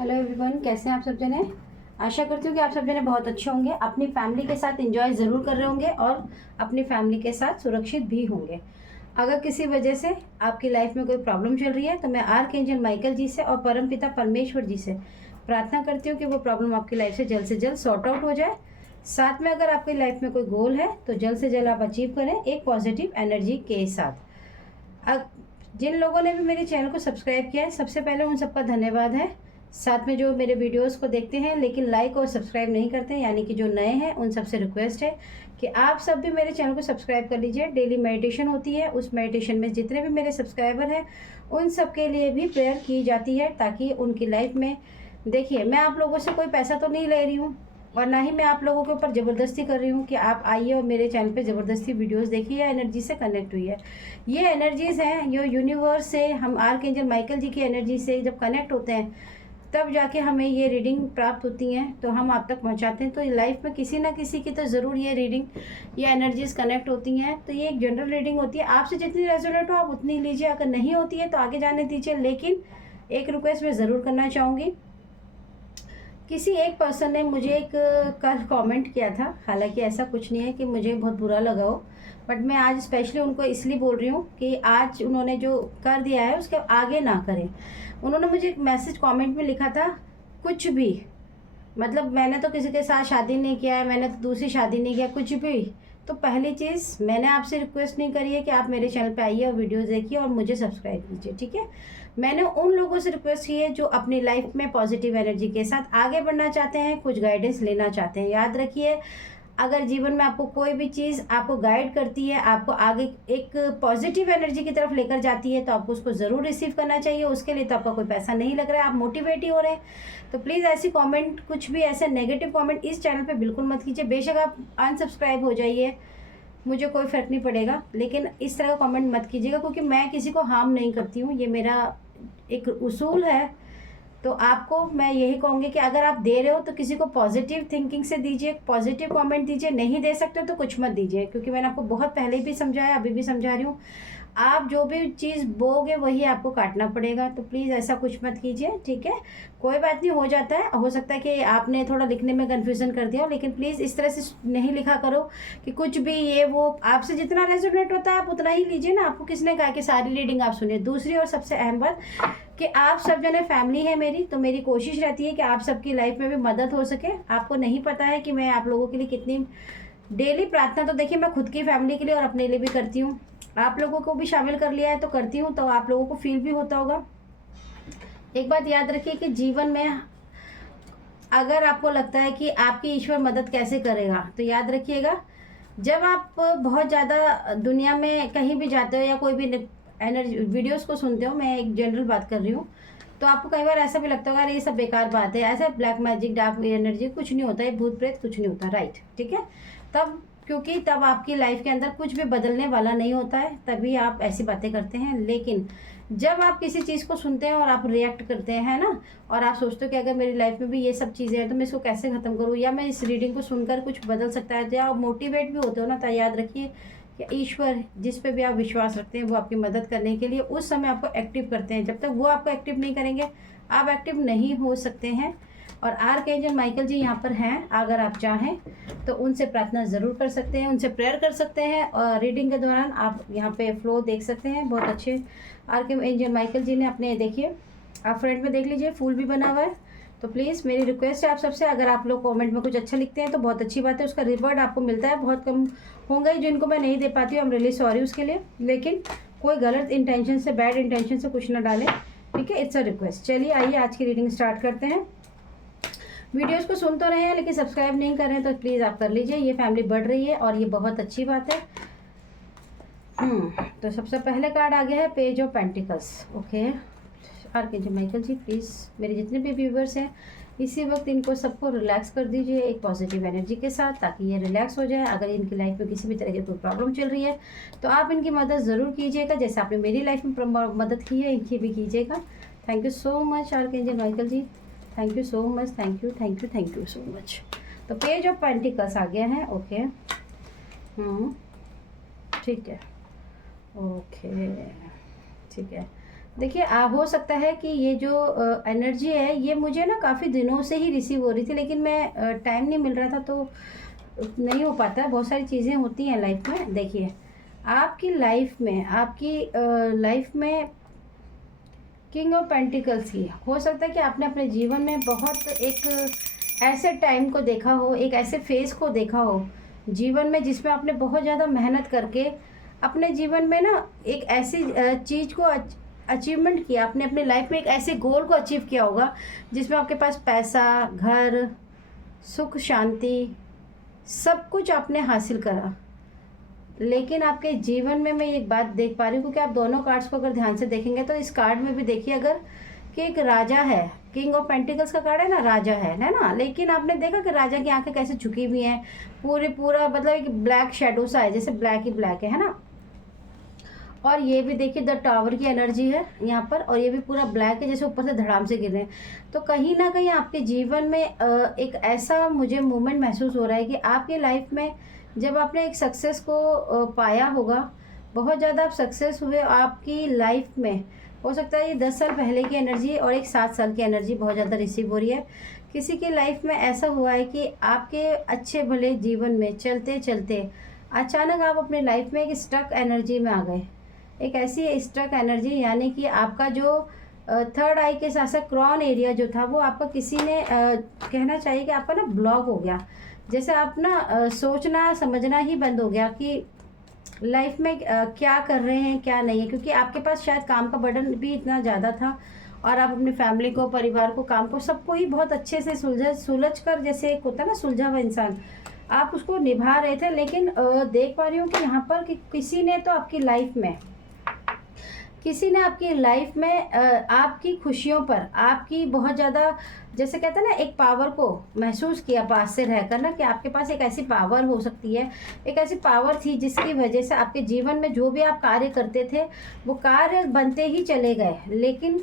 Hello everyone, कैसे हैं आप सब जने। आशा करती हूँ कि आप सब जने बहुत अच्छे होंगे, अपनी फैमिली के साथ एंजॉय ज़रूर कर रहे होंगे और अपनी फैमिली के साथ सुरक्षित भी होंगे। अगर किसी वजह से आपकी लाइफ में कोई प्रॉब्लम चल रही है तो मैं आर्कएंजल माइकल जी से और परमपिता परमेश्वर जी से प्रार्थना करती हूँ कि वो प्रॉब्लम आपकी लाइफ से जल्द सॉर्ट आउट हो जाए। साथ में अगर आपकी लाइफ में कोई गोल है तो जल्द से जल्द आप अचीव करें एक पॉजिटिव एनर्जी के साथ। जिन लोगों ने भी मेरे चैनल को सब्सक्राइब किया है, सबसे पहले उन सबका धन्यवाद है। साथ में जो मेरे वीडियोस को देखते हैं लेकिन लाइक और सब्सक्राइब नहीं करते हैं, यानी कि जो नए हैं, उन सबसे रिक्वेस्ट है कि आप सब भी मेरे चैनल को सब्सक्राइब कर लीजिए। डेली मेडिटेशन होती है, उस मेडिटेशन में जितने भी मेरे सब्सक्राइबर हैं उन सब के लिए भी प्रेयर की जाती है, ताकि उनकी लाइफ में, देखिए मैं आप लोगों से कोई पैसा तो नहीं ले रही हूँ और ना ही मैं आप लोगों के ऊपर ज़बरदस्ती कर रही हूँ कि आप आइए और मेरे चैनल पे ज़बरदस्ती वीडियोस देखिए या एनर्जी से कनेक्ट हुई है। ये एनर्जीज़ हैं जो यूनिवर्स से, हम आर्कएंजल माइकल जी की एनर्जी से जब कनेक्ट होते हैं तब जाके हमें ये रीडिंग प्राप्त होती हैं, तो हम आप तक पहुंचाते हैं। तो लाइफ में किसी ना किसी की तो ज़रूर ये रीडिंग, ये एनर्जीज कनेक्ट होती हैं। तो ये एक जनरल रीडिंग होती है, आपसे जितनी रेजोनेट हो आप उतनी लीजिए, अगर नहीं होती है तो आगे जाने दीजिए। लेकिन एक रिक्वेस्ट मैं ज़रूर करना चाहूँगी। किसी एक पर्सन ने मुझे एक कल कमेंट किया था, हालांकि ऐसा कुछ नहीं है कि मुझे बहुत बुरा लगा हो, बट मैं आज स्पेशली उनको इसलिए बोल रही हूँ कि आज उन्होंने जो कर दिया है उसके आगे ना करें। उन्होंने मुझे एक मैसेज कमेंट में लिखा था, कुछ भी, मतलब मैंने तो किसी के साथ शादी नहीं किया है, मैंने तो दूसरी शादी नहीं किया, कुछ भी। तो पहली चीज़, मैंने आपसे रिक्वेस्ट नहीं करी है कि आप मेरे चैनल पे आइए और वीडियोस देखिए और मुझे सब्सक्राइब कीजिए, ठीक है। मैंने उन लोगों से रिक्वेस्ट की है जो अपनी लाइफ में पॉजिटिव एनर्जी के साथ आगे बढ़ना चाहते हैं, कुछ गाइडेंस लेना चाहते हैं। याद रखिए, अगर जीवन में आपको कोई भी चीज़ आपको गाइड करती है, आपको आगे एक पॉजिटिव एनर्जी की तरफ लेकर जाती है, तो आपको उसको ज़रूर रिसीव करना चाहिए। उसके लिए तो आपका कोई पैसा नहीं लग रहा है, आप मोटिवेट ही हो रहे हैं। तो प्लीज़ ऐसी कमेंट, कुछ भी ऐसे नेगेटिव कमेंट इस चैनल पे बिल्कुल मत कीजिए। बेशक आप अनसब्सक्राइब हो जाइए, मुझे कोई फ़र्क नहीं पड़ेगा, लेकिन इस तरह का कमेंट मत कीजिएगा, क्योंकि मैं किसी को हार्म नहीं करती हूँ। ये मेरा एक उसूल है। तो आपको मैं यही कहूँगी कि अगर आप दे रहे हो तो किसी को पॉजिटिव थिंकिंग से दीजिए, पॉजिटिव कमेंट दीजिए। नहीं दे सकते हो तो कुछ मत दीजिए, क्योंकि मैंने आपको बहुत पहले भी समझाया, अभी भी समझा रही हूँ, आप जो भी चीज़ बोगे वही आपको काटना पड़ेगा। तो प्लीज़ ऐसा कुछ मत कीजिए, ठीक है। कोई बात नहीं, हो जाता है, हो सकता है कि आपने थोड़ा लिखने में कन्फ्यूज़न कर दिया हो, लेकिन प्लीज़ इस तरह से नहीं लिखा करो कि कुछ भी ये वो। आपसे जितना रेजोनेट होता है आप उतना ही लीजिए ना। आपको किसने कहा कि सारी रीडिंग आप सुनिए। दूसरी और सबसे अहम बात कि आप सब जने फैमिली है मेरी, तो मेरी कोशिश रहती है कि आप सबकी लाइफ में भी मदद हो सके। आपको नहीं पता है कि मैं आप लोगों के लिए कितनी डेली प्रार्थना, तो देखिए मैं खुद की फैमिली के लिए और अपने लिए भी करती हूँ, आप लोगों को भी शामिल कर लिया है तो करती हूँ, तो आप लोगों को फील भी होता होगा। एक बात याद रखिए कि जीवन में अगर आपको लगता है कि आपकी ईश्वर मदद कैसे करेगा, तो याद रखिएगा, जब आप बहुत ज़्यादा दुनिया में कहीं भी जाते हो या कोई भी एनर्जी वीडियोस को सुनते हो, मैं एक जनरल बात कर रही हूँ, तो आपको कई बार ऐसा भी लगता होगा अरे ये सब बेकार बात है, ऐसा ब्लैक मैजिक, डार्क एनर्जी कुछ नहीं होता है, भूत प्रेत कुछ नहीं होता, राइट, ठीक है। तब क्योंकि तब आपकी लाइफ के अंदर कुछ भी बदलने वाला नहीं होता है, तभी आप ऐसी बातें करते हैं। लेकिन जब आप किसी चीज़ को सुनते हैं और आप रिएक्ट करते हैं ना, और आप सोचते हो कि अगर मेरी लाइफ में भी ये सब चीज़ें हैं तो मैं इसको कैसे ख़त्म करूँ, या मैं इस रीडिंग को सुनकर कुछ बदल सकता है, तो या आप मोटिवेट भी होते हो ना, तो याद रखिए कि ईश्वर जिस पे भी आप विश्वास रखते हैं वो आपकी मदद करने के लिए उस समय आपको एक्टिव करते हैं। जब तक वो आपको एक्टिव नहीं करेंगे आप एक्टिव नहीं हो सकते हैं। और आर्कएंजल माइकल जी यहाँ पर हैं, अगर आप चाहें तो उनसे प्रार्थना ज़रूर कर सकते हैं, उनसे प्रेयर कर सकते हैं। और रीडिंग के दौरान आप यहाँ पे फ्लो देख सकते हैं, बहुत अच्छे आर्कएंजल माइकल जी ने अपने, देखिए आप फ्रंट में देख लीजिए, फूल भी बना हुआ है। तो प्लीज़ मेरी रिक्वेस्ट है आप सबसे, अगर आप लोग कमेंट में कुछ अच्छा लिखते हैं तो बहुत अच्छी बात है, उसका रिवॉर्ड आपको मिलता है। बहुत कम होंगे जिनको मैं नहीं दे पाती हूँ, आई एम रियली सॉरी उसके लिए, लेकिन कोई गलत इंटेंशन से, बैड इंटेंशन से कुछ ना डालें, ठीक है, इट्स अ रिक्वेस्ट। चलिए आइए आज की रीडिंग स्टार्ट करते हैं। वीडियोस को सुन तो रहे हैं लेकिन सब्सक्राइब नहीं कर रहे हैं, तो प्लीज़ आप कर लीजिए, ये फैमिली बढ़ रही है और ये बहुत अच्छी बात है। तो सबसे पहले कार्ड आ गया है page of pentacles. Okay, archangel Michael ji please मेरे जितने भी व्यूवर्स हैं इसी वक्त इनको सबको रिलैक्स कर दीजिए एक पॉजिटिव एनर्जी के साथ, ताकि ये रिलैक्स हो जाए। अगर इनकी लाइफ में किसी भी तरह की कोई प्रॉब्लम चल रही है तो आप इनकी मदद ज़रूर कीजिएगा, जैसे आपने मेरी लाइफ में मदद की है इनकी भी कीजिएगा। Thank you so much archangel Michael ji, thank you so much, thank you thank you thank you so much. तो पेज ऑफ पेंटिकल्स आ गया है। ओके, ठीक है, ओके, ठीक है। देखिए हो सकता है कि ये जो एनर्जी है ये मुझे ना काफ़ी दिनों से ही रिसीव हो रही थी, लेकिन मैं टाइम नहीं मिल रहा था तो नहीं हो पाता। बहुत सारी चीज़ें होती हैं लाइफ में। देखिए आपकी लाइफ में किंग ऑफ पेंटिकल्स की हो सकता है कि आपने अपने जीवन में बहुत एक ऐसे टाइम को देखा हो, एक ऐसे फेज़ को देखा हो जीवन में जिसमें आपने बहुत ज़्यादा मेहनत करके अपने जीवन में ना एक ऐसी चीज़ को अचीवमेंट किया। आपने अपने लाइफ में एक ऐसे गोल को अचीव किया होगा जिसमें आपके पास पैसा, घर, सुख, शांति, सब कुछ आपने हासिल करा। लेकिन आपके जीवन में मैं एक बात देख पा रही हूँ, क्योंकि आप दोनों कार्ड्स को अगर ध्यान से देखेंगे तो इस कार्ड में भी देखिए अगर कि एक राजा है, किंग ऑफ पेंटिकल्स का कार्ड है ना, राजा है ना। लेकिन आपने देखा कि राजा की आंखें कैसे झुकी हुई हैं, पूरा मतलब एक ब्लैक शेडो सा है, जैसे ब्लैक ही ब्लैक है ना। और ये भी देखिए द टावर की एनर्जी है यहाँ पर, और ये भी पूरा ब्लैक है, जैसे ऊपर से धड़ाम से गिर रहे हैं। तो कहीं ना कहीं आपके जीवन में एक ऐसा मुझे मोमेंट महसूस हो रहा है कि आपकी लाइफ में जब आपने एक सक्सेस को पाया होगा, बहुत ज़्यादा आप सक्सेस हुए आपकी लाइफ में। हो सकता है ये 10 साल पहले की एनर्जी और एक 7 साल की एनर्जी बहुत ज़्यादा रिसीव हो रही है। किसी की लाइफ में ऐसा हुआ है कि आपके अच्छे भले जीवन में चलते चलते अचानक आप अपने लाइफ में एक स्टक एनर्जी में आ गए। एक ऐसी स्टक एनर्जी, यानी कि आपका जो थर्ड आई के साथ साथ क्रॉन एरिया जो था वो आपका किसी ने कहना चाहिए कि आपका ना ब्लॉक हो गया। जैसे आप ना सोचना समझना ही बंद हो गया कि लाइफ में क्या कर रहे हैं क्या नहीं है, क्योंकि आपके पास शायद काम का बर्डन भी इतना ज़्यादा था और आप अपनी फैमिली को, परिवार को, काम को, सबको ही बहुत अच्छे से सुलझ कर, जैसे एक होता है ना सुलझा हुआ इंसान, आप उसको निभा रहे थे। लेकिन देख पा रही हूँ कि यहाँ पर कि किसी ने आपकी लाइफ में आपकी खुशियों पर, आपकी बहुत ज़्यादा, जैसे कहते हैं ना, एक पावर को महसूस किया पास से रहकर ना, कि आपके पास एक ऐसी पावर हो सकती है, एक ऐसी पावर थी जिसकी वजह से आपके जीवन में जो भी आप कार्य करते थे वो कार्य बनते ही चले गए। लेकिन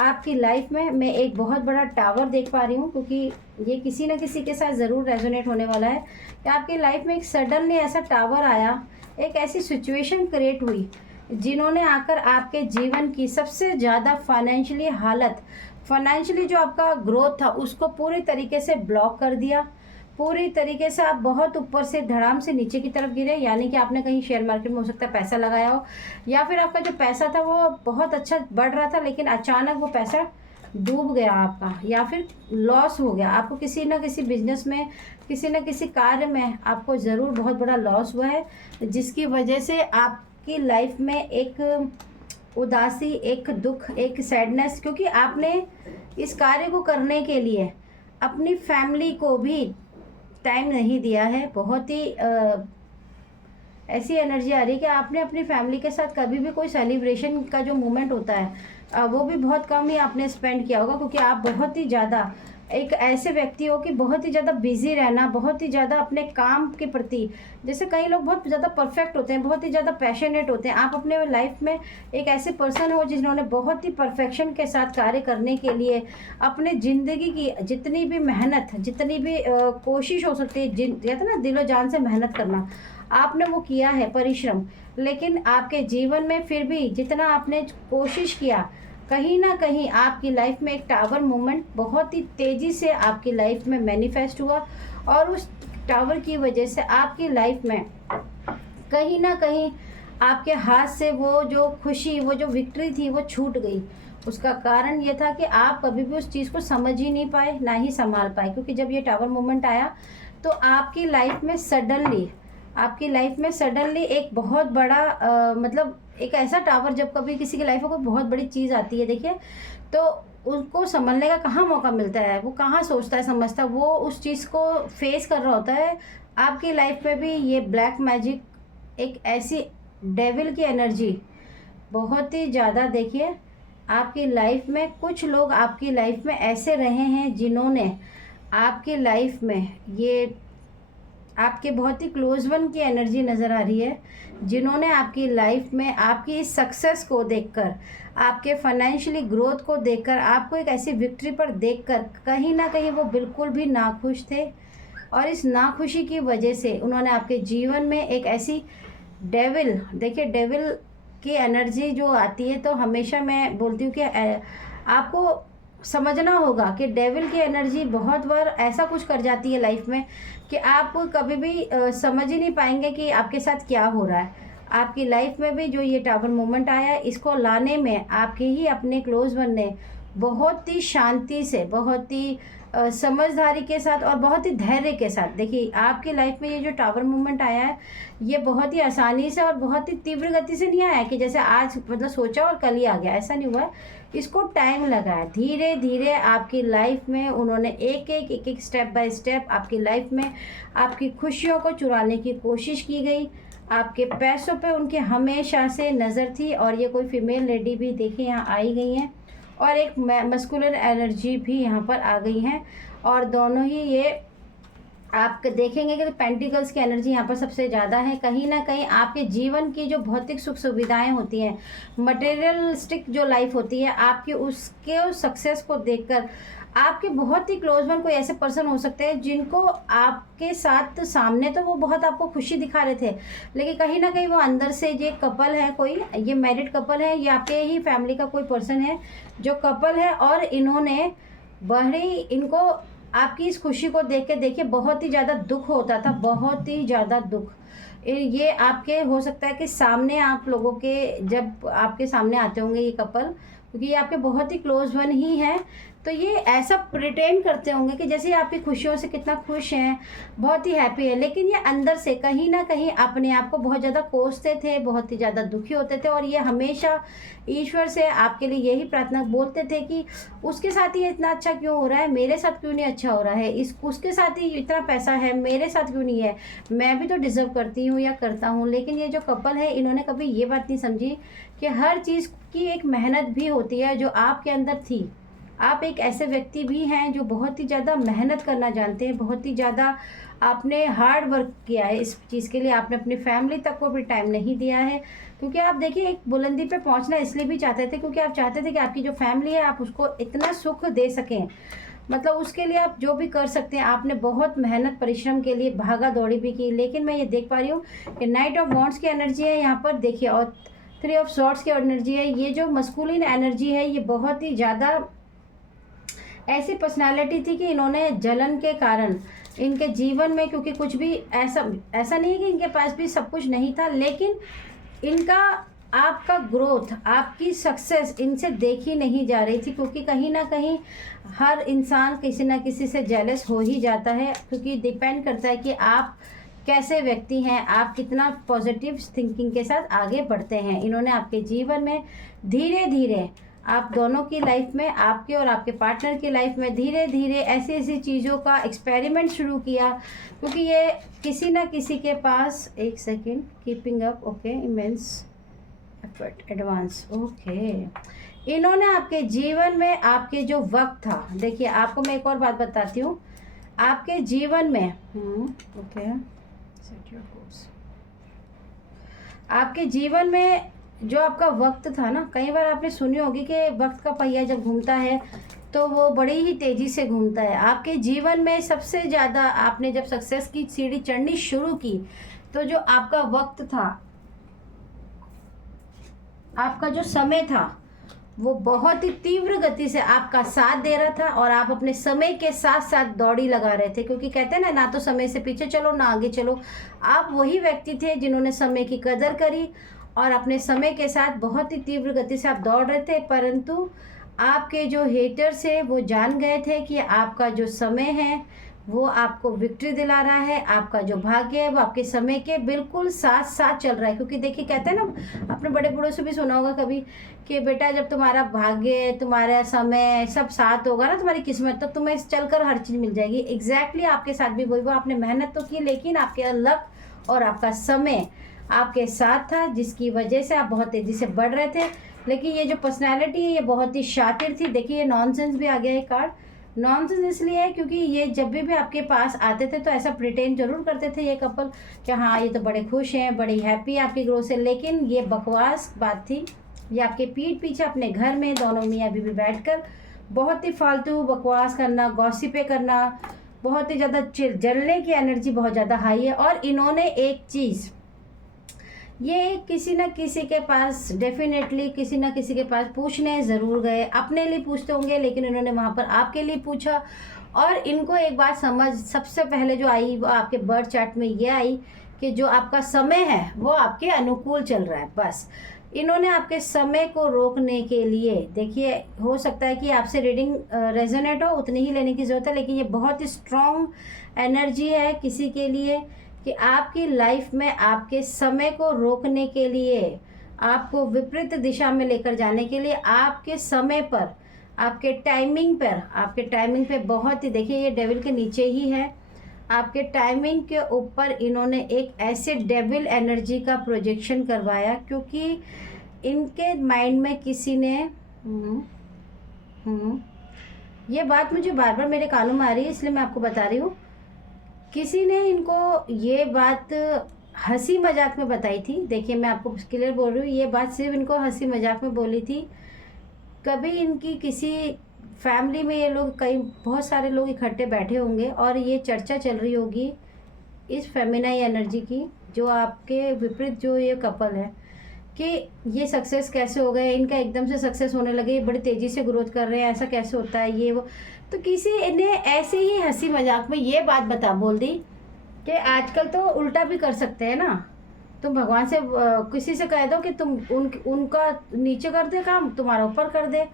आपकी लाइफ में मैं एक बहुत बड़ा टावर देख पा रही हूँ, क्योंकि ये किसी न किसी के साथ ज़रूर रेजोनेट होने वाला है कि आपकी लाइफ में एक सडनली ऐसा टावर आया, एक ऐसी सिचुएशन क्रिएट हुई जिन्होंने आकर आपके जीवन की सबसे ज़्यादा फाइनेंशियली जो आपका ग्रोथ था उसको पूरी तरीके से ब्लॉक कर दिया। पूरी तरीके से आप बहुत ऊपर से धड़ाम से नीचे की तरफ गिरे, यानी कि आपने कहीं शेयर मार्केट में हो सकता है पैसा लगाया हो, या फिर आपका जो पैसा था वो बहुत अच्छा बढ़ रहा था, लेकिन अचानक वो पैसा डूब गया आपका, या फिर लॉस हो गया। आपको किसी न किसी बिजनेस में, किसी न किसी कार्य में आपको ज़रूर बहुत बड़ा लॉस हुआ है, जिसकी वजह से आपकी लाइफ में एक उदासी, एक दुख, एक सैडनेस, क्योंकि आपने इस कार्य को करने के लिए अपनी फैमिली को भी टाइम नहीं दिया है। बहुत ही ऐसी एनर्जी आ रही है कि आपने अपनी फैमिली के साथ कभी भी कोई सेलिब्रेशन का जो मोमेंट होता है वो भी बहुत कम ही आपने स्पेंड किया होगा, क्योंकि आप बहुत ही ज़्यादा एक ऐसे व्यक्ति हो कि बहुत ही ज़्यादा बिजी रहना, बहुत ही ज़्यादा अपने काम के प्रति, जैसे कई लोग बहुत ज़्यादा परफेक्ट होते हैं, बहुत ही ज़्यादा पैशनेट होते हैं, आप अपने लाइफ में एक ऐसे पर्सन हो जिन्होंने बहुत ही परफेक्शन के साथ कार्य करने के लिए अपने ज़िंदगी की जितनी भी मेहनत, जितनी भी कोशिश हो सकती है, कहते हैं ना दिलो जान से मेहनत करना, आपने वो किया है, परिश्रम। लेकिन आपके जीवन में फिर भी जितना आपने कोशिश किया, कहीं ना कहीं आपकी लाइफ में एक टावर मूवमेंट बहुत ही तेज़ी से आपकी लाइफ में मैनिफेस्ट हुआ, और उस टावर की वजह से आपकी लाइफ में कहीं ना कहीं आपके हाथ से वो जो खुशी, वो जो विक्ट्री थी वो छूट गई। उसका कारण ये था कि आप कभी भी उस चीज़ को समझ ही नहीं पाए, ना ही संभाल पाए, क्योंकि जब ये टावर मूवमेंट आया तो आपकी लाइफ में सडनली एक बहुत बड़ा मतलब एक ऐसा टावर, जब कभी किसी की लाइफ में कोई बहुत बड़ी चीज़ आती है, देखिए, तो उसको संभलने का कहाँ मौका मिलता है, वो कहाँ सोचता है समझता है, वो उस चीज़ को फेस कर रहा होता है। आपकी लाइफ में भी ये ब्लैक मैजिक, एक ऐसी डेविल की एनर्जी बहुत ही ज़्यादा, देखिए, आपकी लाइफ में कुछ लोग आपकी लाइफ में ऐसे रहे हैं जिन्होंने आपकी लाइफ में, ये आपके बहुत ही क्लोज वन की एनर्जी नज़र आ रही है, जिन्होंने आपकी लाइफ में आपकी इस सक्सेस को देखकर, आपके फाइनेंशियली ग्रोथ को देखकर, आपको एक ऐसी विक्ट्री पर देखकर कहीं ना कहीं वो बिल्कुल भी नाखुश थे, और इस नाखुशी की वजह से उन्होंने आपके जीवन में एक ऐसी डेविल, देखिए डेविल की एनर्जी जो आती है, तो हमेशा मैं बोलती हूँ कि आपको समझना होगा कि डेविल की एनर्जी बहुत बार ऐसा कुछ कर जाती है लाइफ में कि आप कभी भी समझ ही नहीं पाएंगे कि आपके साथ क्या हो रहा है। आपकी लाइफ में भी जो ये टावर मोमेंट आया है, इसको लाने में आपके ही अपने क्लोज वन ने बहुत ही शांति से, बहुत ही समझदारी के साथ और बहुत ही धैर्य के साथ, देखिए आपकी लाइफ में ये जो टावर मूवमेंट आया है, ये बहुत ही आसानी से और बहुत ही तीव्र गति से नहीं आया कि जैसे आज मतलब सोचा और कल ही आ गया, ऐसा नहीं हुआ है। इसको टाइम लगा है। धीरे धीरे आपकी लाइफ में उन्होंने एक एक स्टेप बाय स्टेप आपकी लाइफ में आपकी खुशियों को चुराने की कोशिश की गई। आपके पैसों पे उनके हमेशा से नज़र थी, और ये कोई फीमेल लेडी भी देखिए यहाँ आई गई हैं, और एक मस्कुलिन एनर्जी भी यहाँ पर आ गई हैं, और दोनों ही ये आप देखेंगे कि पेंटिकल्स की एनर्जी यहाँ पर सबसे ज़्यादा है। कहीं ना कहीं आपके जीवन की जो भौतिक सुख सुविधाएं होती हैं, मटेरियलिस्टिक जो लाइफ होती है आपकी, उसके सक्सेस को देखकर आपके बहुत ही क्लोज वन कोई ऐसे पर्सन हो सकते हैं जिनको आपके साथ सामने तो वो बहुत आपको खुशी दिखा रहे थे, लेकिन कहीं ना कहीं वो अंदर से, ये कपल है कोई, ये मैरिड कपल है, ये आपके ही फैमिली का कोई पर्सन है जो कपल है, और इन्होंने बड़ी, इनको आपकी इस खुशी को देख के देखिए बहुत ही ज़्यादा दुख होता था, बहुत ही ज़्यादा दुख। ये आपके हो सकता है कि सामने आप लोगों के, जब आपके सामने आते होंगे ये कपल, क्योंकि ये आपके बहुत ही क्लोज वन ही हैं, तो ये ऐसा प्रिटेंड करते होंगे कि जैसे आपकी खुशियों से कितना खुश हैं, बहुत ही हैप्पी है, लेकिन ये अंदर से कहीं ना कहीं अपने आप को बहुत ज़्यादा कोसते थे, बहुत ही ज़्यादा दुखी होते थे, और ये हमेशा ईश्वर से आपके लिए यही प्रार्थना बोलते थे कि उसके साथ ही इतना अच्छा क्यों हो रहा है, मेरे साथ क्यों नहीं अच्छा हो रहा है, उसके साथ ही इतना पैसा है, मेरे साथ क्यों नहीं है, मैं भी तो डिज़र्व करती हूँ या करता हूँ। लेकिन ये जो कपल है, इन्होंने कभी ये बात नहीं समझी कि हर चीज़ की एक मेहनत भी होती है जो आपके अंदर थी। आप एक ऐसे व्यक्ति भी हैं जो बहुत ही ज़्यादा मेहनत करना जानते हैं, बहुत ही ज़्यादा आपने हार्ड वर्क किया है इस चीज़ के लिए, आपने अपनी फैमिली तक को भी टाइम नहीं दिया है, क्योंकि आप देखिए एक बुलंदी पे पहुंचना इसलिए भी चाहते थे क्योंकि आप चाहते थे कि आपकी जो फैमिली है आप उसको इतना सुख दे सकें, मतलब उसके लिए आप जो भी कर सकते हैं। आपने बहुत मेहनत परिश्रम के लिए भागा दौड़ी भी की, लेकिन मैं ये देख पा रही हूँ कि नाइट ऑफ वॉन्ड्स की एनर्जी है यहाँ पर, देखिए, और 3 ऑफ सॉर्ड्स की एनर्जी है। ये जो मस्कुलिन एनर्जी है, ये बहुत ही ज़्यादा ऐसी पर्सनालिटी थी कि इन्होंने जलन के कारण इनके जीवन में, क्योंकि कुछ भी ऐसा नहीं है कि इनके पास भी सब कुछ नहीं था, लेकिन इनका, आपका ग्रोथ, आपकी सक्सेस इनसे देखी नहीं जा रही थी, क्योंकि कहीं ना कहीं हर इंसान किसी ना किसी से जेलस हो ही जाता है, क्योंकि डिपेंड करता है कि आप कैसे व्यक्ति हैं, आप कितना पॉजिटिव थिंकिंग के साथ आगे बढ़ते हैं। इन्होंने आपके जीवन में धीरे धीरे आप दोनों की लाइफ में, आपके और आपके पार्टनर की लाइफ में धीरे धीरे ऐसी ऐसी चीज़ों का एक्सपेरिमेंट शुरू किया, क्योंकि ये किसी ना किसी के पास, एक second, keeping up, okay, immense effort, advance, okay. इन्होंने आपके जीवन में आपके जो वक्त था, देखिए आपको मैं एक और बात बताती हूँ, आपके जीवन में ओके, सेट योर कोर्स, आपके जीवन में जो आपका वक्त था ना, कई बार आपने सुनी होगी कि वक्त का पहिया जब घूमता है तो वो बड़ी ही तेज़ी से घूमता है। आपके जीवन में सबसे ज़्यादा आपने जब सक्सेस की सीढ़ी चढ़नी शुरू की, तो जो आपका वक्त था, आपका जो समय था, वो बहुत ही तीव्र गति से आपका साथ दे रहा था, और आप अपने समय के साथ साथ दौड़ी लगा रहे थे, क्योंकि कहते हैं ना, ना तो समय से पीछे चलो ना आगे चलो। आप वही व्यक्ति थे जिन्होंने समय की कदर करी और अपने समय के साथ बहुत ही तीव्र गति से आप दौड़ रहे थे, परंतु आपके जो हेटर्स है वो जान गए थे कि आपका जो समय है वो आपको विक्ट्री दिला रहा है, आपका जो भाग्य है वो आपके समय के बिल्कुल साथ साथ चल रहा है। क्योंकि देखिए, कहते हैं ना, अपने बड़े बूढ़ों से भी सुना होगा कभी कि बेटा, जब तुम्हारा भाग्य, तुम्हारा समय सब साथ होगा ना, तुम्हारी किस्मत, तो तुम्हें चलकर हर चीज़ मिल जाएगी। एग्जैक्टली आपके साथ भी वही हुआ। आपने मेहनत तो की, लेकिन आपके लक और आपका समय आपके साथ था, जिसकी वजह से आप बहुत तेज़ी से बढ़ रहे थे। लेकिन ये जो पर्सनैलिटी है ये बहुत ही शातिर थी। देखिए, ये नॉनसेंस भी आ गया है कार्ड। नॉनसेंस इसलिए है क्योंकि ये जब भी आपके पास आते थे तो ऐसा प्रिटेंड जरूर करते थे ये कपल कि हाँ, ये तो बड़े खुश हैं, बड़ी हैप्पी है आपकी ग्रोथ से, लेकिन ये बकवास बात थी। ये आपके पीठ पीछे अपने घर में दोनों मियाँ बीवी बैठकर बहुत ही फालतू बकवास करना, गॉसिपें करना, बहुत ही ज़्यादा जलने की एनर्जी बहुत ज़्यादा हाई है। और इन्होंने एक चीज़, ये किसी न किसी के पास डेफिनेटली किसी न किसी के पास पूछने ज़रूर गए, अपने लिए पूछते होंगे लेकिन इन्होंने वहाँ पर आपके लिए पूछा। और इनको एक बात समझ सबसे पहले जो आई वो आपके बर्थ चार्ट में ये आई कि जो आपका समय है वो आपके अनुकूल चल रहा है। बस इन्होंने आपके समय को रोकने के लिए, देखिए हो सकता है कि आपसे रीडिंग रेजोनेट हो, उतनी ही लेने की ज़रूरत है, लेकिन ये बहुत ही स्ट्रॉन्ग एनर्जी है किसी के लिए कि आपकी लाइफ में आपके समय को रोकने के लिए, आपको विपरीत दिशा में लेकर जाने के लिए, आपके समय पर, आपके टाइमिंग पे बहुत ही, देखिए ये डेविल के नीचे ही है, आपके टाइमिंग के ऊपर इन्होंने एक ऐसे डेविल एनर्जी का प्रोजेक्शन करवाया क्योंकि इनके माइंड में किसी ने ये बात मुझे बार बार मेरे कानों में आ रही है इसलिए मैं आपको बता रही हूँ। किसी ने इनको ये बात हंसी मजाक में बताई थी। देखिए मैं आपको क्लियर बोल रही हूँ, ये बात सिर्फ इनको हंसी मजाक में बोली थी। कभी इनकी किसी फैमिली में ये लोग बहुत सारे लोग इकट्ठे बैठे होंगे और ये चर्चा चल रही होगी इस फेमिनाइन एनर्जी की, जो आपके विपरीत जो ये कपल है, कि ये सक्सेस कैसे हो गए, इनका एकदम से सक्सेस होने लगे, ये बड़ी तेज़ी से ग्रोथ कर रहे हैं, ऐसा कैसे होता है ये वो। तो किसी ने ऐसे ही हंसी मजाक में ये बात बोल दी कि आजकल तो उल्टा भी कर सकते हैं ना, तुम भगवान से किसी से कह दो कि तुम उनका नीचे कर दे काम, तुम्हारा ऊपर कर दे।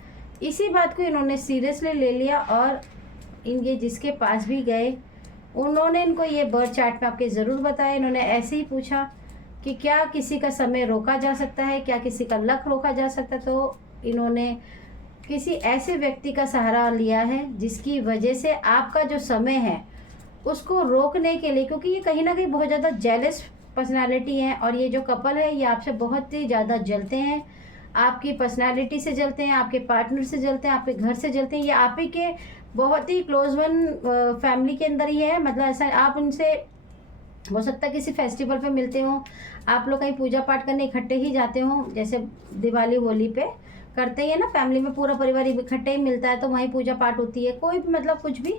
इसी बात को इन्होंने सीरियसली ले लिया और ये जिसके पास भी गए उन्होंने इनको ये बर्थ चार्ट में आपके ज़रूर बताया। इन्होंने ऐसे ही पूछा कि क्या किसी का समय रोका जा सकता है, क्या किसी का लक रोका जा सकता है। तो इन्होंने किसी ऐसे व्यक्ति का सहारा लिया है जिसकी वजह से आपका जो समय है उसको रोकने के लिए, क्योंकि ये कहीं ना कहीं बहुत ज़्यादा जेलस पर्सनालिटी है और ये जो कपल है ये आपसे बहुत ही ज़्यादा जलते हैं, आपकी पर्सनालिटी से जलते हैं, आपके पार्टनर से जलते हैं, आपके घर से जलते हैं। ये आप ही के बहुत ही क्लोज वन फैमिली के अंदर ही है। मतलब ऐसा आप उनसे हो सकता है किसी फेस्टिवल पे मिलते हो, आप लोग कहीं पूजा पाठ करने इकट्ठे ही जाते हो, जैसे दिवाली होली पे करते ही है ना, फैमिली में पूरा परिवार इकट्ठे ही मिलता है तो वहीं पूजा पाठ होती है, कोई भी मतलब कुछ भी,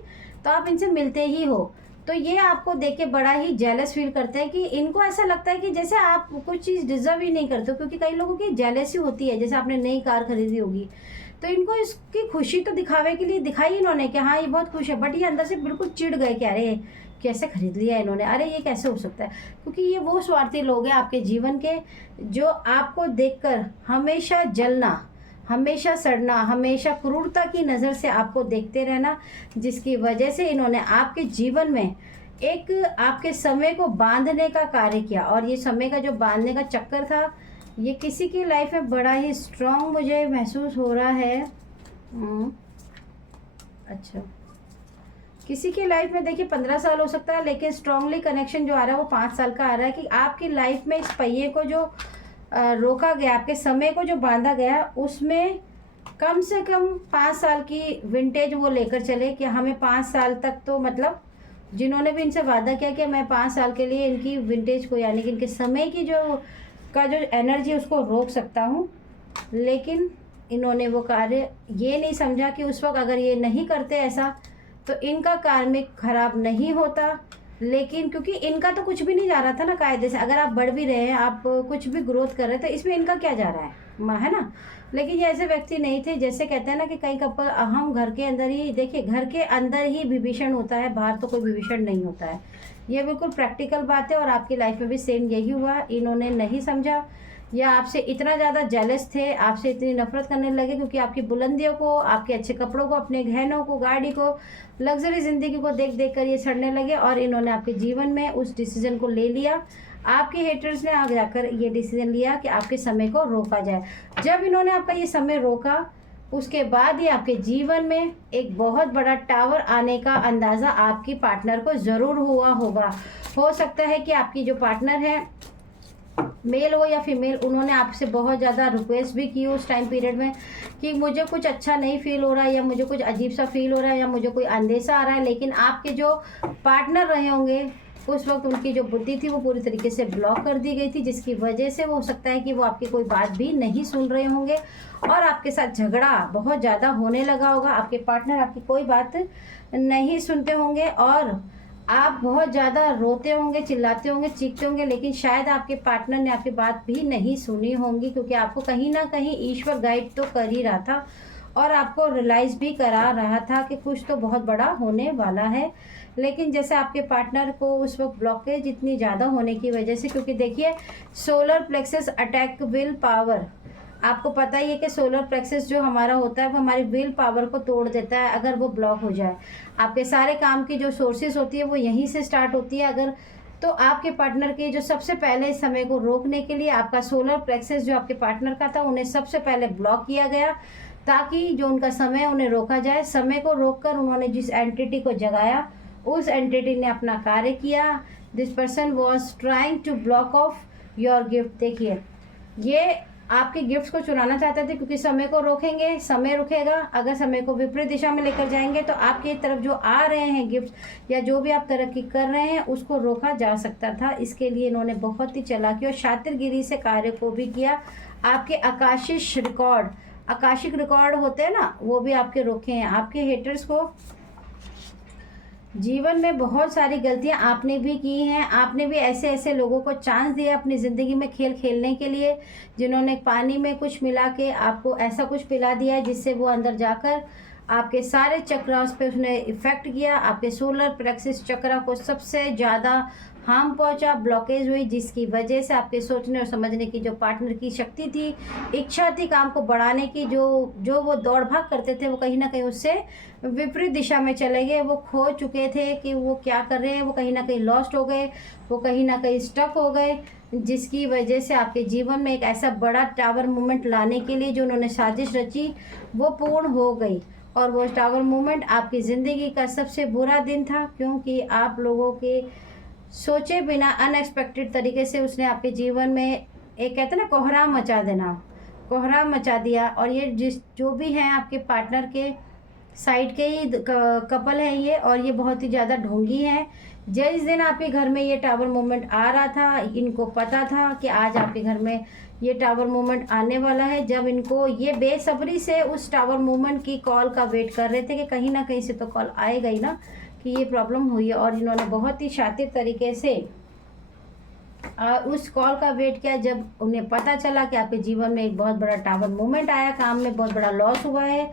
तो आप इनसे मिलते ही हो। तो ये आपको देख के बड़ा ही जेलस फील करते हैं कि इनको ऐसा लगता है कि जैसे आप कुछ चीज़ डिजर्व ही नहीं करते हो, क्योंकि कई लोगों की जेलसी होती है। जैसे आपने नई कार खरीदी होगी तो इनको इसकी खुशी तो दिखावे के लिए दिखाई इन्होंने कि हाँ ये बहुत खुश है, बट ये अंदर से बिल्कुल चिढ़ गए कि अरे कैसे खरीद लिया इन्होंने, अरे ये कैसे हो सकता है। क्योंकि ये वो स्वार्थी लोग हैं आपके जीवन के जो आपको देखकर हमेशा जलना, हमेशा सड़ना, हमेशा क्रूरता की नज़र से आपको देखते रहना, जिसकी वजह से इन्होंने आपके जीवन में एक आपके समय को बांधने का कार्य किया। और ये समय का जो बांधने का चक्कर था ये किसी की लाइफ में बड़ा ही स्ट्रॉन्ग मुझे महसूस हो रहा है। अच्छा, किसी की लाइफ में देखिए 15 साल हो सकता है, लेकिन स्ट्रांगली कनेक्शन जो आ रहा है वो 5 साल का आ रहा है कि आपकी लाइफ में इस पहिए को जो रोका गया, आपके समय को जो बांधा गया, उसमें कम से कम 5 साल की विंटेज वो लेकर चले कि हमें 5 साल तक, तो मतलब जिन्होंने भी इनसे वादा किया कि मैं 5 साल के लिए इनकी विंटेज को, यानी कि इनके समय की जो एनर्जी उसको रोक सकता हूँ। लेकिन इन्होंने वो कार्य ये नहीं समझा कि उस वक्त अगर ये नहीं करते ऐसा तो इनका कार्मिक खराब नहीं होता। लेकिन क्योंकि इनका तो कुछ भी नहीं जा रहा था ना कायदे से, अगर आप बढ़ भी रहे हैं, आप कुछ भी ग्रोथ कर रहे हैं, तो इसमें इनका क्या जा रहा है ना। लेकिन ये ऐसे व्यक्ति नहीं थे, जैसे कहते हैं ना कि कई कपल हम घर के अंदर ही, देखिए घर के अंदर ही विभीषण होता है, बाहर तो कोई विभीषण नहीं होता है। ये बिल्कुल प्रैक्टिकल बात है और आपकी लाइफ में भी सेम यही हुआ। इन्होंने नहीं समझा या आपसे इतना ज़्यादा जेलस थे, आपसे इतनी नफरत करने लगे क्योंकि आपकी बुलंदियों को, आपके अच्छे कपड़ों को, अपने गहनों को, गाड़ी को, लग्जरी ज़िंदगी को देख देख कर ये सड़ने लगे और इन्होंने आपके जीवन में उस डिसीज़न को ले लिया। आपके हेटर्स ने आगे जाकर ये डिसीज़न लिया कि आपके समय को रोका जाए। जब इन्होंने आपका ये समय रोका उसके बाद ही आपके जीवन में एक बहुत बड़ा टावर आने का अंदाज़ा आपकी पार्टनर को ज़रूर हुआ होगा। हो सकता है कि आपकी जो पार्टनर है, मेल हो या फीमेल, उन्होंने आपसे बहुत ज़्यादा रिक्वेस्ट भी की उस टाइम पीरियड में कि मुझे कुछ अच्छा नहीं फील हो रहा है, या मुझे कुछ अजीब सा फील हो रहा है, या मुझे कोई अंदेशा आ रहा है। लेकिन आपके जो पार्टनर रहे होंगे उस वक्त उनकी जो बुद्धि थी वो पूरी तरीके से ब्लॉक कर दी गई थी, जिसकी वजह से वो हो सकता है कि वो आपकी कोई बात भी नहीं सुन रहे होंगे और आपके साथ झगड़ा बहुत ज़्यादा होने लगा होगा। आपके पार्टनर आपकी कोई बात नहीं सुनते होंगे और आप बहुत ज़्यादा रोते होंगे, चिल्लाते होंगे, चीखते होंगे, लेकिन शायद आपके पार्टनर ने आपकी बात भी नहीं सुनी होंगी, क्योंकि आपको कहीं न कहीं ईश्वर गाइड तो कर ही रहा था और आपको रियलाइज़ भी करा रहा था कि कुछ तो बहुत बड़ा होने वाला है। लेकिन जैसे आपके पार्टनर को उस वक़्त ब्लॉकेज इतनी ज़्यादा होने की वजह से, क्योंकि देखिए solar plexus attack will power, आपको पता ही है कि सोलर प्लेक्सस जो हमारा होता है वो हमारी विल पावर को तोड़ देता है अगर वो ब्लॉक हो जाए। आपके सारे काम की जो सोर्सेज होती है वो यहीं से स्टार्ट होती है। अगर तो आपके पार्टनर के जो सबसे पहले इस समय को रोकने के लिए आपका सोलर प्लेक्सस जो आपके पार्टनर का था उन्हें सबसे पहले ब्लॉक किया गया, ताकि जो उनका समय उन्हें रोका जाए। समय को रोककर उन्होंने जिस एंटिटी को जगाया उस एंटिटी ने अपना कार्य किया। This person was trying to block off your gift. देखिए ये आपके गिफ्ट्स को चुराना चाहते थे, क्योंकि समय को रोकेंगे समय रुकेगा। अगर समय को विपरीत दिशा में लेकर जाएंगे तो आपकी तरफ जो आ रहे हैं गिफ्ट्स या जो भी आप तरक्की कर रहे हैं उसको रोका जा सकता था। इसके लिए इन्होंने बहुत ही चालाकी और शातिरगिरी से कार्य को भी किया। आपके आकाशिक रिकॉर्ड होते हैं ना, वो भी आपके रोके हैं। आपके हेटर्स को जीवन में बहुत सारी गलतियां आपने भी की हैं। आपने भी ऐसे ऐसे लोगों को चांस दिया अपनी ज़िंदगी में खेल खेलने के लिए, जिन्होंने पानी में कुछ मिला के आपको ऐसा कुछ पिला दिया है जिससे वो अंदर जाकर आपके सारे चक्रास पे उसने इफ़ेक्ट किया। आपके सोलर प्लेक्सस चक्रा को सबसे ज़्यादा हार्म पहुंचा, ब्लॉकेज हुई, जिसकी वजह से आपके सोचने और समझने की जो पार्टनर की शक्ति थी, इच्छा थी काम को बढ़ाने की, जो वो दौड़ भाग करते थे वो कहीं ना कहीं उससे विपरीत दिशा में चले गए। वो खो चुके थे कि वो क्या कर रहे हैं, वो कहीं ना कहीं लॉस्ट हो गए, वो कहीं ना कहीं स्टक हो गए, जिसकी वजह से आपके जीवन में एक ऐसा बड़ा टावर मूवमेंट लाने के लिए जो उन्होंने साजिश रची वो पूर्ण हो गई। और वो टावर मूवमेंट आपकी ज़िंदगी का सबसे बुरा दिन था, क्योंकि आप लोगों के सोचे बिना अनएक्सपेक्टेड तरीके से उसने आपके जीवन में एक कहते हैं ना कोहराम मचा देना, कोहराम मचा दिया। और ये जो भी हैं आपके पार्टनर के साइड के ही कपल हैं ये, और ये बहुत ही ज़्यादा ढोंगी हैं। जिस दिन आपके घर में ये टावर मूवमेंट आ रहा था, इनको पता था कि आज आपके घर में ये टावर मूवमेंट आने वाला है। जब इनको ये बेसब्री से उस टावर मूवमेंट की कॉल का वेट कर रहे थे कि कहीं ना कहीं से तो कॉल आएगा ही ना कि ये प्रॉब्लम हुई है, और इन्होंने बहुत ही शातिर तरीके से उस कॉल का वेट किया। जब उन्हें पता चला कि आपके जीवन में एक बहुत बड़ा टावर मूवमेंट आया, काम में बहुत बड़ा लॉस हुआ है,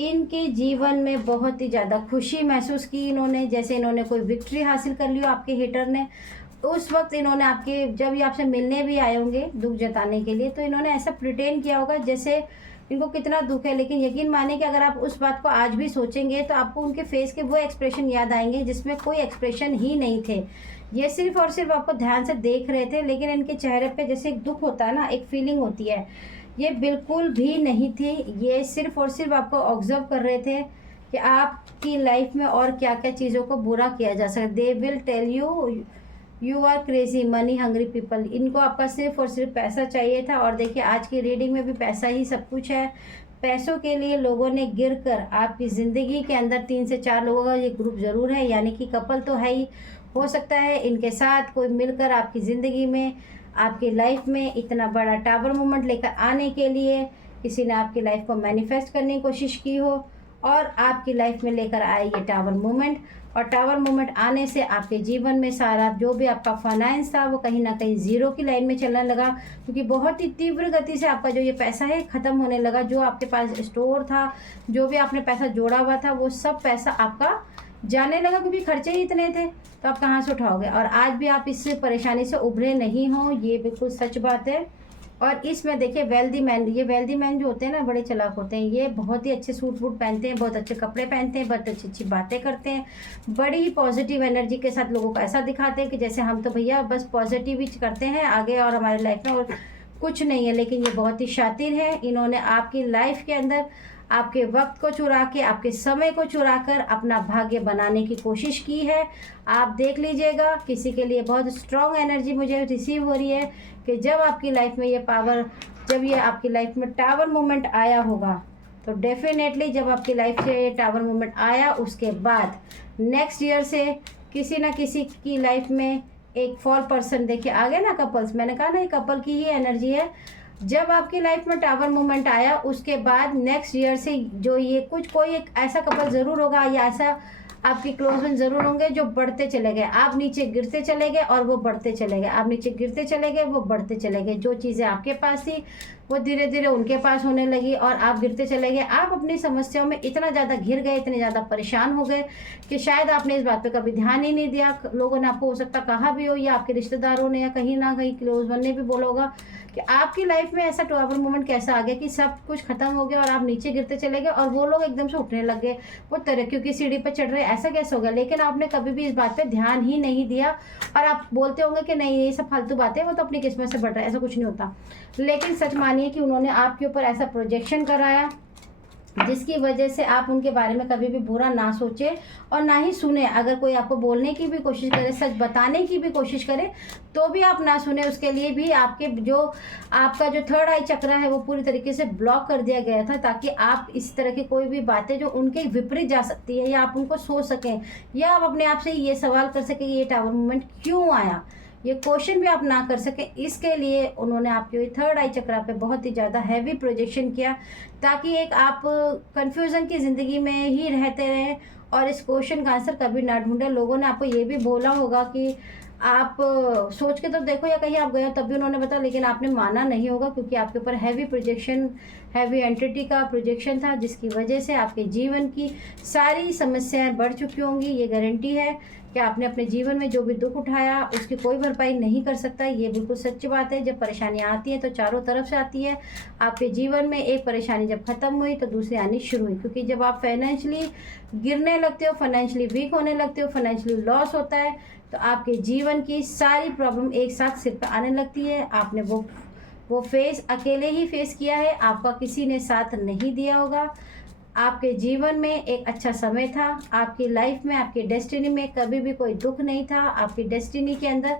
इनके जीवन में बहुत ही ज़्यादा खुशी महसूस की इन्होंने, जैसे इन्होंने कोई विक्ट्री हासिल कर ली हो आपके हिटर ने। उस वक्त इन्होंने आपके जब ये आपसे मिलने भी आए होंगे दुख जताने के लिए, तो इन्होंने ऐसा प्रिटेंड किया होगा जैसे इनको कितना दुख है। लेकिन यकीन माने कि अगर आप उस बात को आज भी सोचेंगे तो आपको उनके फेस के वो एक्सप्रेशन याद आएंगे जिसमें कोई एक्सप्रेशन ही नहीं थे। ये सिर्फ और सिर्फ आपको ध्यान से देख रहे थे, लेकिन इनके चेहरे पे जैसे एक दुख होता है ना, एक फीलिंग होती है, ये बिल्कुल भी नहीं थी। ये सिर्फ और सिर्फ आपको ऑब्जर्व कर रहे थे कि आपकी लाइफ में और क्या क्या चीज़ों को बुरा किया जा सकता। They will tell you are crazy money hungry people. इनको आपका सिर्फ और सिर्फ पैसा चाहिए था। और देखिए आज की रीडिंग में भी पैसा ही सब कुछ है। पैसों के लिए लोगों ने गिर कर आपकी ज़िंदगी के अंदर 3 से 4 लोगों का ये ग्रुप ज़रूर है, यानी कि कपल तो है ही। हो सकता है इनके साथ कोई मिलकर आपकी ज़िंदगी में, आपकी लाइफ में इतना बड़ा टावर मूवमेंट लेकर आने के लिए किसी ने आपकी लाइफ को मैनिफेस्ट करने की कोशिश की हो, और आपकी लाइफ में लेकर आए ये टावर मूवमेंट। और टावर मूवमेंट आने से आपके जीवन में सारा जो भी आपका फाइनेंस था वो कहीं ना कहीं ज़ीरो की लाइन में चलने लगा, क्योंकि बहुत ही तीव्र गति से आपका जो ये पैसा है ख़त्म होने लगा। जो आपके पास स्टोर था, जो भी आपने पैसा जोड़ा हुआ था, वो सब पैसा आपका जाने लगा, क्योंकि खर्चे ही इतने थे तो आप कहाँ से उठाओगे। और आज भी आप इस परेशानी से उभरे नहीं हो, ये बिल्कुल सच बात है। और इसमें देखिए वेल्दी मैन, ये वेल्दी मैन जो होते हैं ना बड़े चालाक होते हैं। ये बहुत ही अच्छे सूट वूट पहनते हैं, बहुत अच्छे कपड़े पहनते हैं, बहुत अच्छी अच्छी बातें करते हैं, बड़ी ही पॉजिटिव एनर्जी के साथ लोगों को ऐसा दिखाते हैं कि जैसे हम तो भैया बस पॉजिटिव ही करते हैं आगे और हमारे लाइफ में और कुछ नहीं है। लेकिन ये बहुत ही शातिर है। इन्होंने आपकी लाइफ के अंदर आपके वक्त को चुरा के, आपके समय को चुरा कर अपना भाग्य बनाने की कोशिश की है। आप देख लीजिएगा, किसी के लिए बहुत स्ट्रॉन्ग एनर्जी मुझे रिसीव हो रही है कि जब आपकी लाइफ में ये पावर, जब ये आपकी लाइफ में टावर मूवमेंट आया होगा, तो डेफिनेटली जब आपकी लाइफ से ये टावर मूवमेंट आया उसके बाद नेक्स्ट ईयर से किसी ना किसी की लाइफ में एक फॉल पर्सन, देखिए आ गया ना कपल्स, मैंने कहा ना ये कपल की ही एनर्जी है। जब आपकी लाइफ में टावर मूवमेंट आया उसके बाद नेक्स्ट ईयर से जो ये कोई एक ऐसा कपल ज़रूर होगा या ऐसा आपके क्लोज फ्रेंड ज़रूर होंगे जो बढ़ते चले गए, आप नीचे गिरते चले गए और वो बढ़ते चले गए, आप नीचे गिरते चले गए वो बढ़ते चले गए। जो चीज़ें आपके पास थी वो धीरे धीरे उनके पास होने लगी और आप गिरते चले गए। आप अपनी समस्याओं में इतना ज़्यादा घिर गए, इतने ज़्यादा परेशान हो गए कि शायद आपने इस बात पे कभी ध्यान ही नहीं दिया। लोगों ने आपको हो सकता कहा भी हो, या आपके रिश्तेदारों ने, या कहीं ना कहीं क्लोज वन ने भी बोला होगा कि आपकी लाइफ में ऐसा टॉवर मोमेंट कैसा आ गया कि सब कुछ खत्म हो गया और आप नीचे गिरते चले गए और वो लोग एकदम से उठने लग गए, वो तरक्कियों की सीढ़ी पर चढ़ रहे, ऐसा कैसे हो गया। लेकिन आपने कभी भी इस बात पे ध्यान ही नहीं दिया और आप बोलते होंगे कि नहीं ये सब फालतू बातें, वो तो अपनी किस्मत से बढ़ रहा है, ऐसा कुछ नहीं होता। लेकिन सच मानिए कि उन्होंने आपके ऊपर ऐसा प्रोजेक्शन कराया जिसकी वजह से आप उनके बारे में कभी भी बुरा ना सोचे और ना ही सुने। अगर कोई आपको बोलने की भी कोशिश करे, सच बताने की भी कोशिश करे, तो भी आप ना सुने। उसके लिए भी आपके जो आपका जो थर्ड आई चक्र है वो पूरी तरीके से ब्लॉक कर दिया गया था, ताकि आप इस तरह की कोई भी बातें जो उनके विपरीत जा सकती है, या आप उनको सोच सकें, या आप अपने आप से ये सवाल कर सकें कि ये टावर मोमेंट क्यों आया, ये क्वेश्चन भी आप ना कर सकें। इसके लिए उन्होंने आपके थर्ड आई चक्र पे बहुत ही ज़्यादा हैवी प्रोजेक्शन किया, ताकि एक आप कंफ्यूजन की ज़िंदगी में ही रहते रहें और इस क्वेश्चन का आंसर कभी ना ढूंढें। लोगों ने आपको ये भी बोला होगा कि आप सोच के तो देखो, या कहीं आप गए हो तब भी उन्होंने बताया, लेकिन आपने माना नहीं होगा, क्योंकि आपके ऊपर हैवी प्रोजेक्शन, हैवी एंटिटी का प्रोजेक्शन था, जिसकी वजह से आपके जीवन की सारी समस्याएं बढ़ चुकी होंगी। ये गारंटी है कि आपने अपने जीवन में जो भी दुख उठाया उसकी कोई भरपाई नहीं कर सकता। ये बिल्कुल सच्ची बात है। जब परेशानियां आती हैं तो चारों तरफ से आती है। आपके जीवन में एक परेशानी जब ख़त्म हुई तो दूसरी आनी शुरू हुई, क्योंकि जब आप फाइनेंशियली गिरने लगते हो, फाइनेंशियली वीक होने लगते हो, फाइनेंशियली लॉस होता है, तो आपके जीवन की सारी प्रॉब्लम एक साथ सिर पर आने लगती है। आपने वो फेस अकेले ही फेस किया है, आपका किसी ने साथ नहीं दिया होगा। आपके जीवन में एक अच्छा समय था, आपकी लाइफ में, आपकी डेस्टिनी में कभी भी कोई दुख नहीं था। आपकी डेस्टिनी के अंदर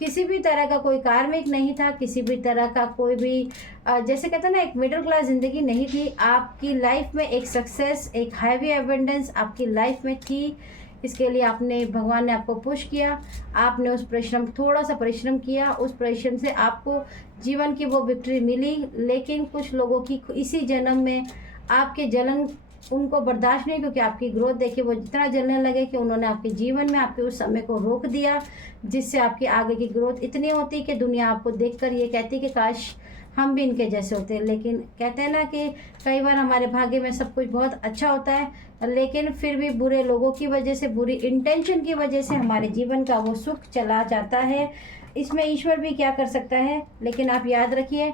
किसी भी तरह का कोई कार्मिक नहीं था, किसी भी तरह का कोई भी जैसे कहते हैं ना, एक मिडिल क्लास ज़िंदगी नहीं थी। आपकी लाइफ में एक सक्सेस, एक हैवी एबंडेंस आपकी लाइफ में थी। इसके लिए आपने, भगवान ने आपको पुश किया, आपने उस परिश्रम, थोड़ा सा परिश्रम किया, उस परिश्रम से आपको जीवन की वो विक्ट्री मिली। लेकिन कुछ लोगों की इसी जन्म में आपके जलन उनको बर्दाश्त नहीं, क्योंकि आपकी ग्रोथ देखिए वो जितना जलने लगे कि उन्होंने आपके जीवन में आपके उस समय को रोक दिया, जिससे आपकी आगे की ग्रोथ इतनी होती कि दुनिया आपको देखकर ये कहती कि काश हम भी इनके जैसे होते। लेकिन कहते हैं ना कि कई बार हमारे भाग्य में सब कुछ बहुत अच्छा होता है, लेकिन फिर भी बुरे लोगों की वजह से, बुरी इंटेंशन की वजह से हमारे जीवन का वो सुख चला जाता है। इसमें ईश्वर भी क्या कर सकता है। लेकिन आप याद रखिए,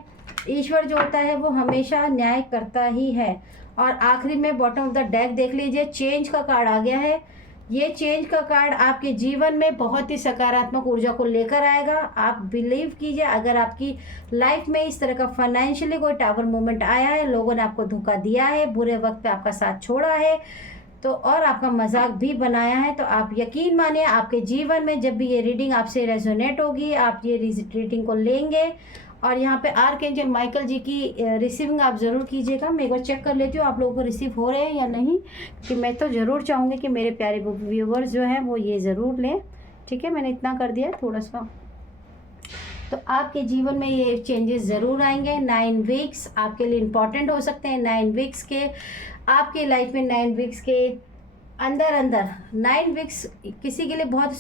ईश्वर जो होता है वो हमेशा न्याय करता ही है। और आखिरी में बॉटम ऑफ द डेक देख लीजिए, चेंज का कार्ड आ गया है। ये चेंज का कार्ड आपके जीवन में बहुत ही सकारात्मक ऊर्जा को लेकर आएगा। आप बिलीव कीजिए, अगर आपकी लाइफ में इस तरह का फाइनेंशियली कोई टावर मोमेंट आया है, लोगों ने आपको धोखा दिया है, बुरे वक्त पे आपका साथ छोड़ा है, तो और आपका मजाक भी बनाया है, तो आप यकीन मानिए आपके जीवन में जब भी ये रीडिंग आपसे रेजोनेट होगी, आप ये रीडिंग को लेंगे और यहाँ पे आर्कएंजल माइकल जी की रिसीविंग आप ज़रूर कीजिएगा। मैं एक बार चेक कर लेती हूँ आप लोगों को रिसीव हो रहे हैं या नहीं, कि मैं तो ज़रूर चाहूँगी कि मेरे प्यारे व्यूवर्स जो हैं वो ये ज़रूर लें। ठीक है, मैंने इतना कर दिया थोड़ा सा। तो आपके जीवन में ये चेंजेस ज़रूर आएंगे। 9 वीक्स आपके लिए इम्पॉर्टेंट हो सकते हैं। 9 वीक्स के आपकी लाइफ में 9 वीक्स के अंदर 9 वीक्स किसी के लिए बहुत